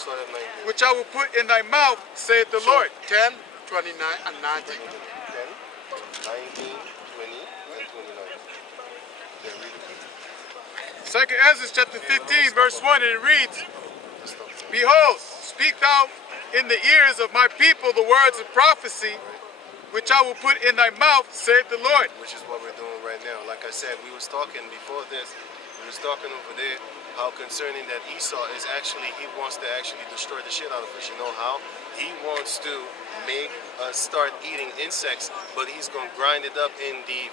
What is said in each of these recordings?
start at 19. which I will put in thy mouth, saith the So Lord. 10, 29, and 19. 10, 19, 20, and 29. Yeah, read it. Second Ezra chapter 15, verse 1, and it reads, Let's stop there. Behold, speak thou in the ears of my people the words of prophecy, which I will put in thy mouth, saith the Lord. Which is what we're doing right now. Like I said, we was talking before this. We was talking over there how concerning that Esau is actually, he wants to actually destroy the shit out of us. You know how? He wants to make us start eating insects, but he's going to grind it up in the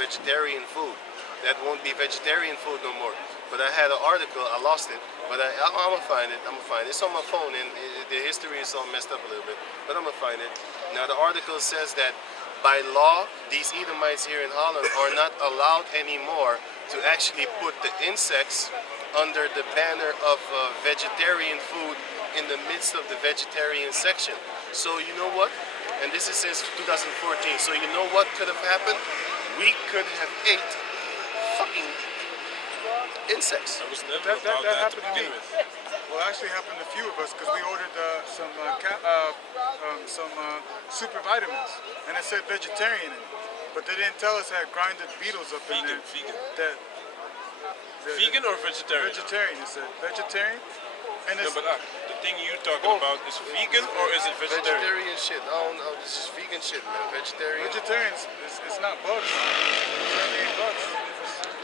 vegetarian food. That won't be vegetarian food no more. But I had an article, I lost it, but I'm gonna find it. It's on my phone, and the history is all messed up a little bit, but I'm gonna find it. Now the article says that by law, these Edomites here in Holland are not allowed anymore to actually put the insects under the banner of vegetarian food in the midst of the vegetarian section. So you know what? And this is since 2014. So you know what could have happened? We could have ate fucking insects. I was never That about that to happened to begin me. with. Well, it actually happened to a few of us because we ordered some super vitamins, and it said vegetarian in it, but they didn't tell us it had grinded beetles up in Vegan, there. vegan. Vegan Vegan or vegetarian? Vegetarian. It said vegetarian, and No, it's but the thing you're talking about is vegan or is it vegetarian? Vegetarian shit. I don't know. This is vegan shit, man. Vegetarian. vegetarian. It's not bugs. It certainly ain't bugs.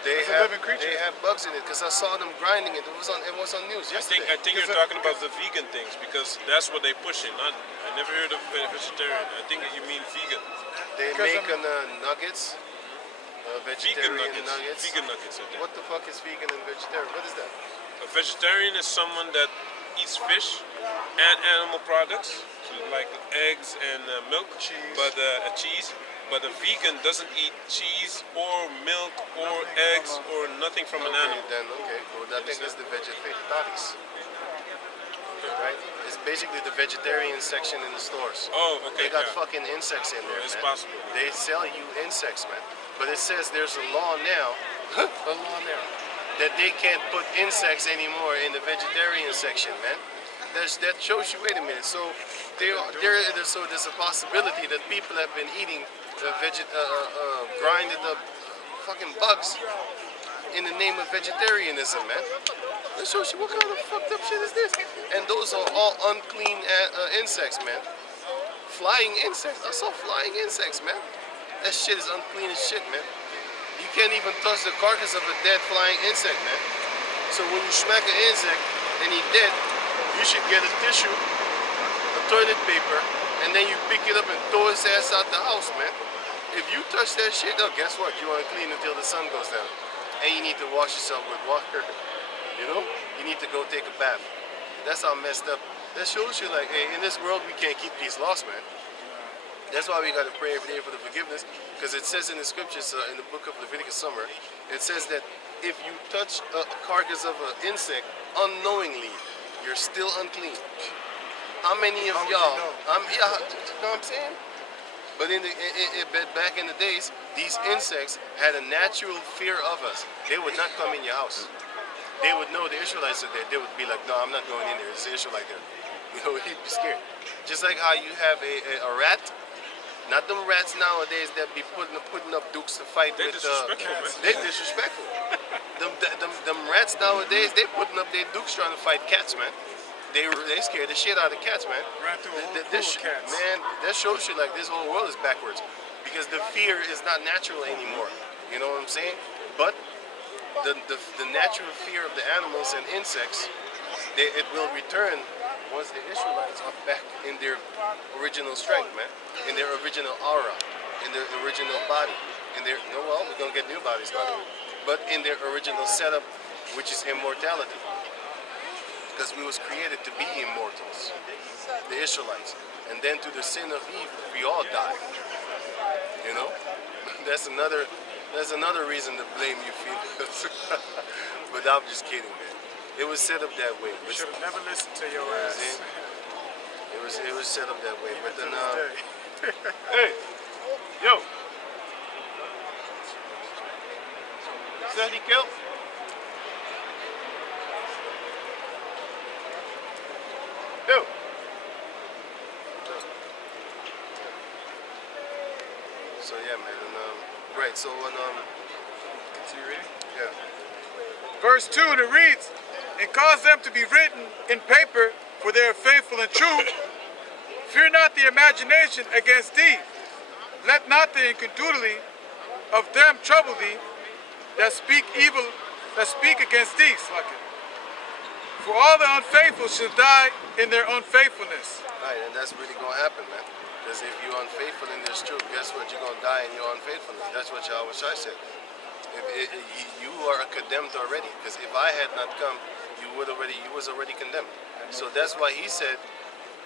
It's a living creature. They have bugs in it because I saw them grinding it. It was on news yesterday. I think you're talking about the vegan things because that's what they're pushing. I never heard of vegetarian. I think you mean vegan. They make nuggets. Vegetarian nuggets. Vegan nuggets, I think. What the fuck is vegan and vegetarian? What is that? A vegetarian is someone that eats fish and animal products, so like eggs and milk, Cheese. but cheese. But a vegan doesn't eat cheese or milk or eggs or nothing from an animal. Then okay, cool. I think that's the vegetarians. Right? It's basically the vegetarian section in the stores. Oh, okay. They got yeah. fucking insects in there, It's man. possible. They sell you insects, man. But it says there's a law now, that they can't put insects anymore in the vegetarian section, man. That shows you. Wait a minute. So so there's a possibility that people have been eating grinded up fucking bugs in the name of vegetarianism, man. That shows you what kind of fucked up shit is this. And those are all unclean insects, man. Flying insects. I saw flying insects, man. That shit is unclean as shit, man. You can't even touch the carcass of a dead flying insect, man. So when you smack an insect and he's dead, you should get a tissue, a toilet paper, and then you pick it up and throw his ass out the house, man. If you touch that shit up, guess what? You want to clean until the sun goes down. And you need to wash yourself with water. You know? You need to go take a bath. That's how messed up. That shows you like, hey, in this world we can't keep these laws, man. That's why we got to pray every day for the forgiveness. Because it says in the scriptures, in the book of Leviticus Summer, it says that if you touch a carcass of an insect unknowingly, you're still unclean. How many of y'all, you know what I'm saying? But back in the days, these insects had a natural fear of us. They would not come in your house. They would know the Israelites are there. They would be like, no, I'm not going in there. There's an Israelite there. You know, he'd be scared. Just like how you have a rat. Not them rats nowadays that be putting up dukes to fight They're with. disrespectful, man. They're disrespectful. them rats nowadays, they putting up their dukes trying to fight cats, man. They scare the shit out of cats, man. Ran through a whole pool of cats. Man, that shows you like this whole world is backwards because the fear is not natural anymore. You know what I'm saying? But the natural fear of the animals and insects, it will return once the Israelites are back in their original strength, man, in their original aura, in their original body, in their we're gonna get new bodies, by the way, but in their original setup, which is immortality. Because we was created to be immortals, the Israelites, and then through the sin of Eve, we all died. You know, that's another reason to blame you, females. But I'm just kidding, man. It was set up that way. You should have never listened to your ass. It was set up that way. But then, Hey, yo. Said he killed? Yo. So yeah, man. And, right. So when Continue reading. yeah. Verse 2, and it reads, and cause them to be written in paper, for they are faithful and true. Fear not the imagination against thee. Let not the incredulity of them trouble thee that speak evil, that speak against thee. For all the unfaithful shall die in their unfaithfulness. Right, and that's really gonna happen, man. Because if you're unfaithful in this truth, guess what? You're gonna die in your unfaithfulness. That's what Yahweh Shai said. You are condemned already. Because if I had not come, you was already condemned. So that's why he said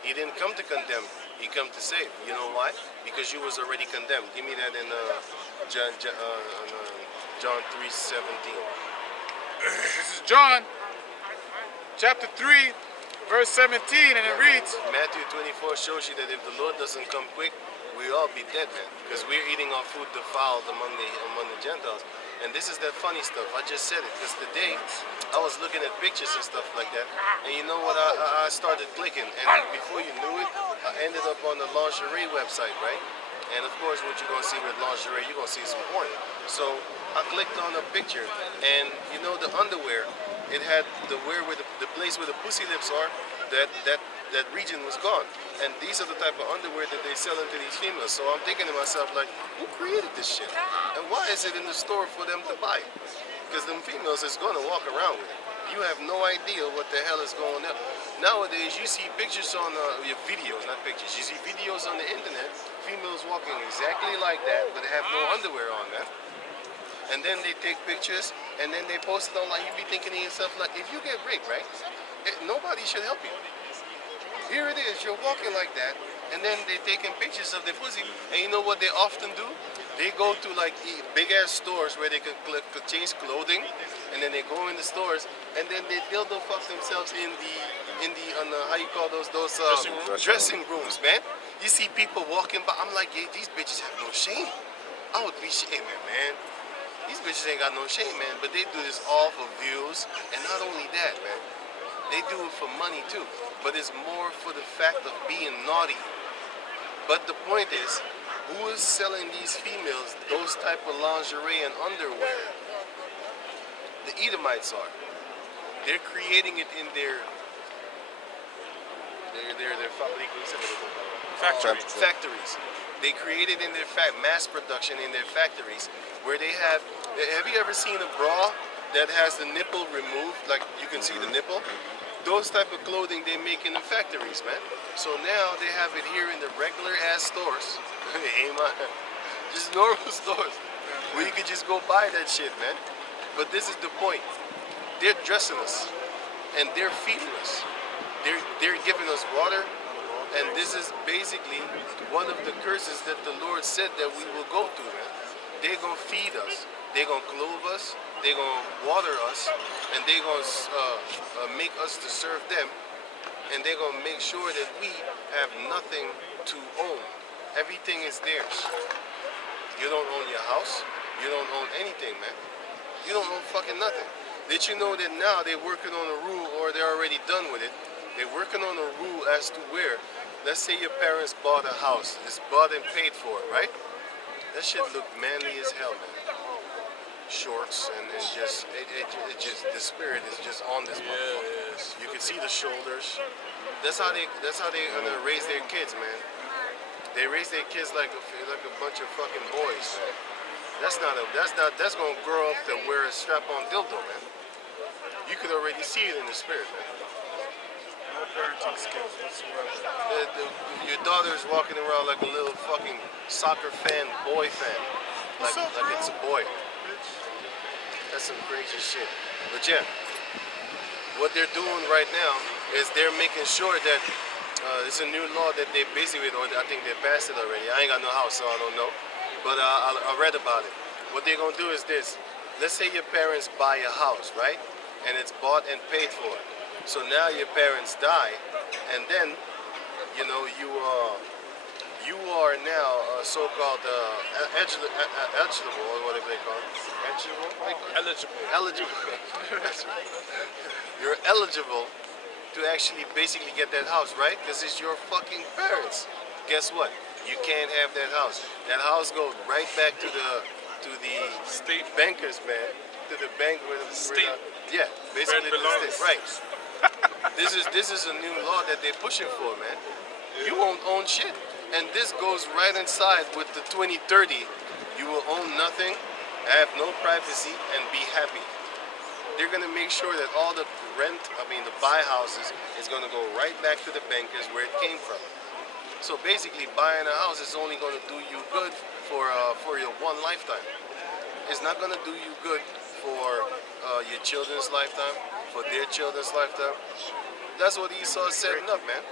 he didn't come to condemn. He come to save. You know why? Because you was already condemned. Give me that in John 3:17. This is John chapter 3, verse 17, and it reads, Matthew 24 shows you that if the Lord doesn't come quick, we all be dead, man. Because we're eating our food defiled among the Gentiles. And this is that funny stuff. I just said it because today I was looking at pictures and stuff like that. And you know what? I started clicking. And before you knew it, I ended up on the lingerie website, right? And of course, what you're going to see with lingerie, you're going to see some porn. So I clicked on a picture. And you know the underwear, it had the place where the pussy lips are, that region was gone. And these are the type of underwear that they sell into these females. So I'm thinking to myself, like, who created this shit? And why is it in the store for them to buy it? Because them females is going to walk around with it. You have no idea what the hell is going on. Nowadays, you see pictures on your videos, not pictures. You see videos on the internet, females walking exactly like that, but they have no underwear on, man. And then they take pictures, and then they post it online. You be thinking to yourself, like, if you get raped, right? Nobody should help you. Here it is, you're walking like that, and then they're taking pictures of their pussy, and you know what they often do? They go to like big ass stores where they could change clothing, and then they go in the stores, and then they dildo fuck themselves in the how you call those dressing rooms, man. You see people walking by, I'm like, yeah, these bitches have no shame. I would be shaming, man. These bitches ain't got no shame, man, but they do this all for views, and not only that, man. They do it for money too, but it's more for the fact of being naughty. But the point is, who is selling these females those type of lingerie and underwear? The Edomites are. They're creating it in their factories. They create it in their mass production in their factories, where they have. Have you ever seen a bra that has the nipple removed, like you can see the nipple? Those type of clothing they make in the factories, man. So now they have it here in the regular ass stores. Just normal stores where you could just go buy that shit, man. But this is the point. They're dressing us and they're feeding us. They're giving us water, and this is basically one of the curses that the Lord said that we will go through, man. They're gonna feed us. They're gonna clothe us. They're gonna water us, and they're gonna make us to serve them, and they're gonna make sure that we have nothing to own. Everything is theirs. You don't own your house. You don't own anything, man. You don't own fucking nothing. Did you know that now they're working on a rule, or they're already done with it? They're working on a rule as to where, let's say your parents bought a house. It's bought and paid for, right? That shit look manly as hell, man. Shorts and just the spirit is just on this motherfucker. Yes. You can see the shoulders. That's how they gonna raise their kids, man. They raise their kids like a bunch of fucking boys, man. That's gonna grow up to wear a strap-on dildo, man. You could already see it in the spirit, man. No parenting skills whatsoever. Your daughter's walking around like a little fucking soccer fan, boy fan, like it's a boy. That's some crazy shit. But yeah, what they're doing right now is they're making sure that it's a new law that they basically, or I think they passed it already. I ain't got no house, so I don't know. But I read about it. What they're gonna do is this. Let's say your parents buy a house, right? And it's bought and paid for. So now your parents die, and then, you know, you are now so-called eligible, or whatever they call it. Eligible? Eligible. Eligible. You're eligible to actually basically get that house, right? Because it's your fucking parents. Guess what? You can't have that house. That house goes right back to the State. bankers, man. To the bank where the State. yeah, basically Where it to the state. belongs. Right. This is a new law that they're pushing for, man. You won't own shit. And this goes right inside with the 2030. You will own nothing, have no privacy, and be happy. They're gonna make sure that all the the buy houses is gonna go right back to the bankers where it came from. So basically, buying a house is only gonna do you good for your one lifetime. It's not gonna do you good for your children's lifetime, for their children's lifetime. That's what Esau is setting up, man.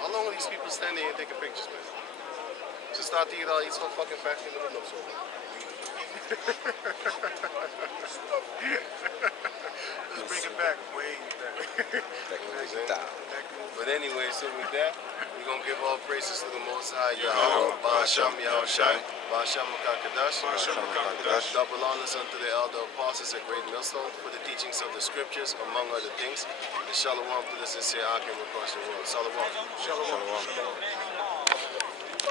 How long will these people stand there and taking pictures, man? Just start thinking all these fucking facts in the middle of so. Let's bring it back, way back. But anyway, so with that, we're going to give all praises to the Most High, Yahweh, Ba'asham, Yahushai, Ba'asham, Makakadash. Double honors unto the elder apostles at Great Millstone for the teachings of the scriptures, among other things. And shalom to the sincere Akim across the world. Shalom. Shalom.